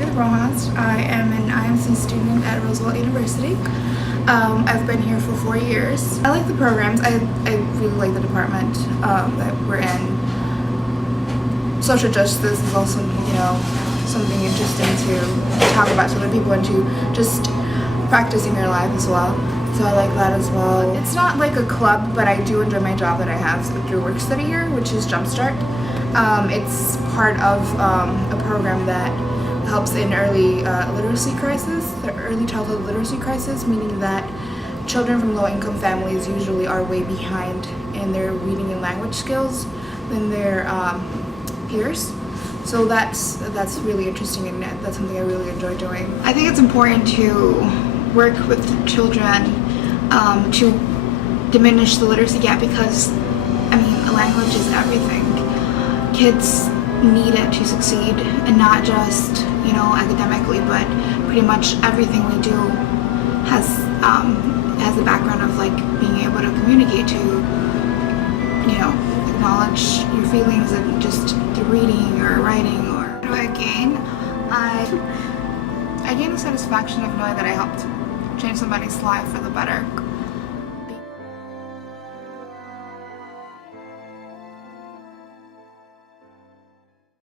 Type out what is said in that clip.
Jessica Rojas. I am an IMC student at Roosevelt University. I've been here for 4 years. I like the programs. I really like the department that we're in. Social justice is also, something interesting to talk about to other people and to just practice in your life as well. So I like that as well. It's not like a club, but I do enjoy my job that I have through work study here, which is Jumpstart. It's part of a program that helps in early literacy crisis, the early childhood literacy crisis, meaning that children from low-income families usually are way behind in their reading and language skills than their peers. So that's really interesting, and that's something I really enjoy doing. I think it's important to work with children to diminish the literacy gap because, language is everything. Kids need it to succeed, and not just, academically, but pretty much everything we do has the background of being able to communicate, to acknowledge your feelings, and just through reading or writing. Or what do I gain? I gain the satisfaction of knowing that I helped change somebody's life for the better.